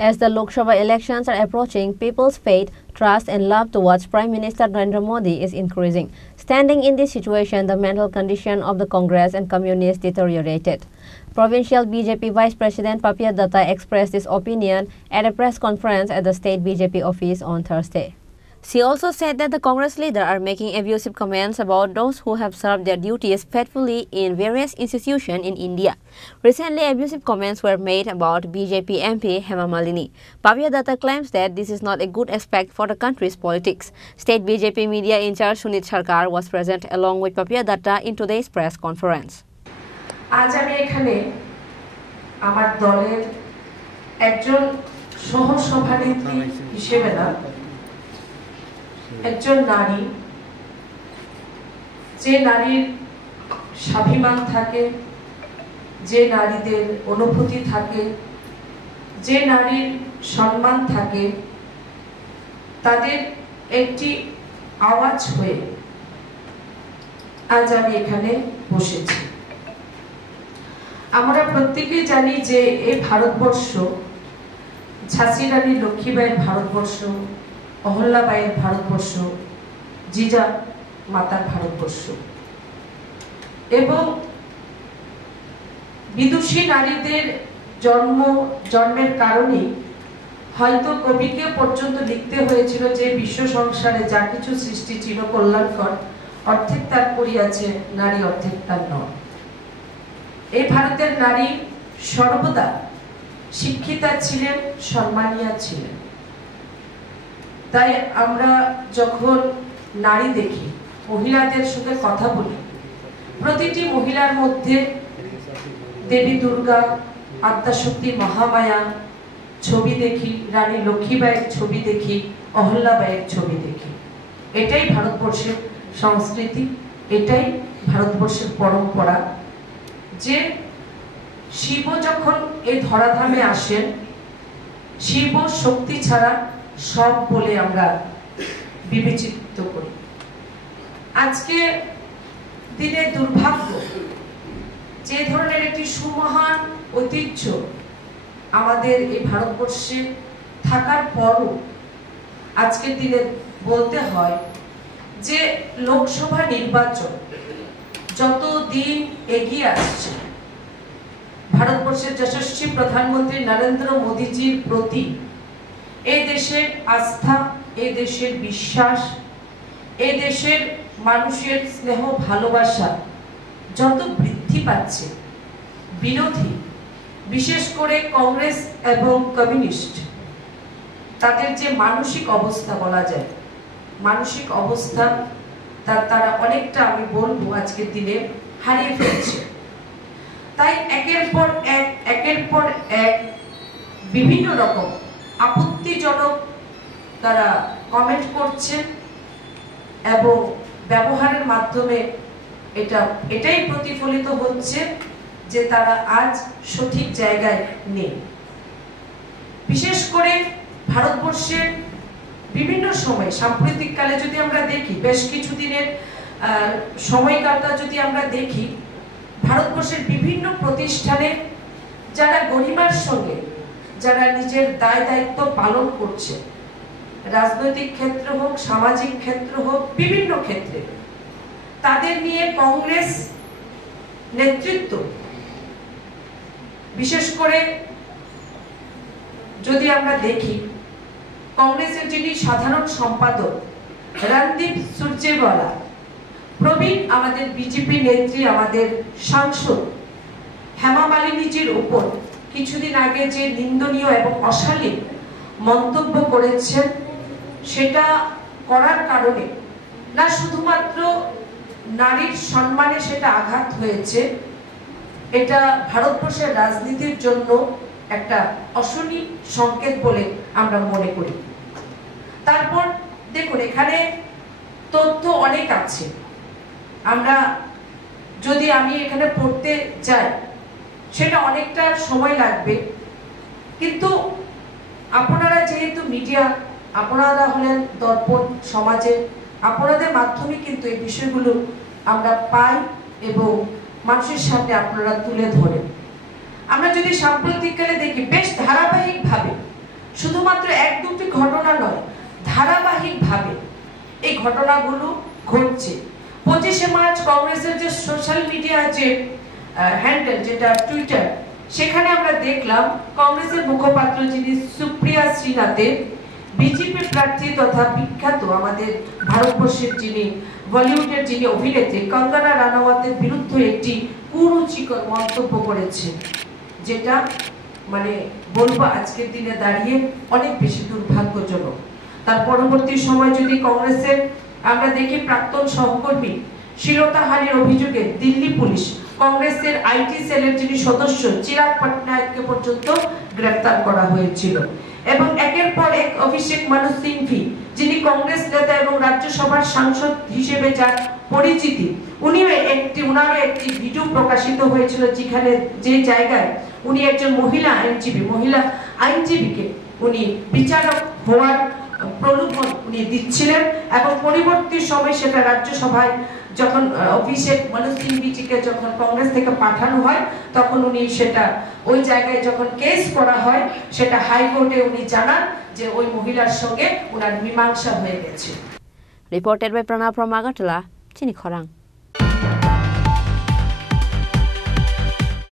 As the Lok Sabha elections are approaching, people's faith, trust and love towards Prime Minister Narendra Modi is increasing. Standing in this situation, the mental condition of the Congress and communists deteriorated. Provincial BJP Vice President Papia Datta expressed this opinion at a press conference at the state BJP office on Thursday. She also said that the Congress leaders are making abusive comments about those who have served their duties faithfully in various institutions in India. Recently, abusive comments were made about BJP MP Hema Malini. Papia Datta claims that this is not a good aspect for the country's politics. State BJP media in charge Sunit Sarkar was present along with Papia Datta in today's press conference. আজ আমি এখানে আমার দলের একজন সহ-সভানেত্রী হিসেবে না একজন নারী যে নারীর স্বাভিমান থাকে যে নারীদের অনুভূতি থাকে যে নারীর সম্মান থাকে তাদের একটি আওয়াজ হয়ে আজ আমি এখানে বসেছি আমরা প্রত্যেকেই জানি যে এই ভারতবর্ষ ঝাঁসি রানী লক্ষ্মীবাঈর ভারতবর্ষ অহল্যাবাঈর ভারতবর্ষ জিজা মাতার ভারতবর্ষ এবং বিদুষী নারীদের জন্মের কারণে হয়তো কবিকে পর্যন্ত লিখতে হয়েছিল যে বিশ্ব সংসারে যা কিছু সৃষ্টি ছিল কল্যাণকর অর্ধেক তার করিয়াছে নারী অর্ধেক তার নয় এই ভারতের নারী সর্বদা শিক্ষিতা ছিলেন সম্মানিয়া ছিলেন তাই আমরা যখন নারী দেখি মহিলাদের সঙ্গে কথা বলি প্রতিটি মহিলার মধ্যে দেবী দুর্গা আদ্যাশক্তি মহামায়া ছবি দেখি রানী লক্ষ্মীবাঈর ছবি দেখি অহল্যাবাঈর ছবি দেখি এটাই ভারতবর্ষের সংস্কৃতি এটাই ভারতবর্ষের পরম্পরা যে শিব যখন এই ধরাধামে আসেন শিব শক্তি ছাড়া সব বলে আমরা বিবেচিত করি আজকে দিনে দুর্ভাগ্য যে ধরনের একটি সুমহান ঐতিহ্য আমাদের এই ভারতবর্ষে থাকার পরও আজকের দিনে বলতে হয় যে লোকসভা নির্বাচন যত দিন এগিয়ে আসছে ভারতবর্ষের যশস্বী প্রধানমন্ত্রী নরেন্দ্র মোদীজির প্রতি এই দেশের আস্থা এই দেশের বিশ্বাস এই দেশের মানুষের স্নেহ ভালোবাসা যত বৃদ্ধি পাচ্ছে বিরোধী বিশেষ করে কংগ্রেস এবং কমিউনিস্ট তাদের যে মানসিক অবস্থা বলা যায় মানসিক অবস্থা তারা অনেকটা আমি বলবো আজকের দিনে হারিয়ে ফেলছে তাই একের পর এক বিভিন্ন রকম আপত্তিজনক তারা কমেন্ট করছে এবং ব্যবহারের মাধ্যমে এটাই প্রতিফলিত হচ্ছে যে তারা আজ সঠিক জায়গায় নেই বিশেষ করে ভারতবর্ষের বিভিন্ন সময় সাম্প্রতিককালে যদি আমরা দেখি বেশ কিছুদিনের সময়কালটা যদি আমরা দেখি ভারতবর্ষের বিভিন্ন প্রতিষ্ঠানে যারা গরিমার সঙ্গে যারা নিজের দায়-দায়িত্ব পালন করছে রাজনৈতিক ক্ষেত্র হোক সামাজিক ক্ষেত্র হোক বিভিন্ন ক্ষেত্রে তাদের নিয়ে কংগ্রেস নেতৃত্ব বিশেষ করে যদি আমরা দেখি কংগ্রেসের যিনি সাধারণ সম্পাদক রণদীপ সুরজেওয়ালা প্রবীণ আমাদের বিজেপি নেত্রী আমাদের সাংসদ হেমা মালিনীজির উপর কিছুদিন আগে যে নিন্দনীয় এবং অশালীন মন্তব্য করেছেন সেটা করার কারণে না শুধুমাত্র নারীর সম্মানে সেটা আঘাত হয়েছে এটা ভারতবর্ষের রাজনীতির জন্য একটা অশনি সংকেত বলে আমরা মনে করি তারপর দেখুন এখানে তথ্য অনেক আছে আমরা যদি আমি এখানে পড়তে যাই সেটা অনেকটা সময় লাগবে কিন্তু আপনারা যেহেতু মিডিয়া আপনারা হলেন দর্পণ সমাজের আপনাদের মাধ্যমে কিন্তু এই বিষয়গুলো আমরা পাই এবং মানুষের সামনে আপনারা তুলে ধরেন আমরা যদি সাম্প্রতিককালে দেখি বেশ ধারাবাহিকভাবে শুধুমাত্র এক দুটি ঘটনা নয়, ধারাবাহিকভাবে এই ঘটনাগুলো ঘটছে। 25শে মার্চ কংগ্রেসের যে সোশ্যাল মিডিয়া যে হ্যান্ডেল যেটা টুইটার, সেখানে আমরা দেখলাম কংগ্রেসের মুখপাত্র যিনি সুপ্রিয়া শ্রীনাথের বিজেপি প্রার্থী তথা বিখ্যাত আমাদের ভারতবর্ষের যিনি বলিউডের যিনি অভিনেত্রী কঙ্গনা রানাওয়াতের বিরুদ্ধে একটি কুরুচিকর মন্তব্য করেছে, যেটা মানে বলবো আজকের দিনে দাঁড়িয়ে অনেক বেশি দুর্ভাগ্যজনক। তার পরবর্তী সময় যদি কংগ্রেসের আমরা দেখি প্রাক্তন সহকর্মী শ্লীলতাহানির অভিযোগে দিল্লি পুলিশ কংগ্রেসের আইটি সেলের যিনি সদস্য চিরাগ পটনায়ককে পর্যন্ত গ্রেফতার করা হয়েছিল। এবং একের পর এক অভিষেক মানু সিংভি যিনি কংগ্রেস নেতা এবং রাজ্যসভার সাংসদ হিসেবে যার পরিচিতি, উনারও একটি ভিডিও প্রকাশিত হয়েছিল যেখানে যে জায়গায় উনি একজন মহিলা আইনজীবীকে উনি বিচারক হওয়ার প্রলোভন উনি দিচ্ছিলেন এবং পরবর্তী সময় সেটা রাজ্যসভায় যখন অভিষেক মানু সিংভিজিকে যখন কংগ্রেস থেকে পাঠানো হয় তখন উনি সেটা ওই জায়গায় যখন কেস করা হয় সেটা হাইকোর্টে উনি জানান যে ওই মহিলার সঙ্গে ওনার মীমাংসা হয়ে গেছে। Reported by Pranav from Agartala, Chini Khorang.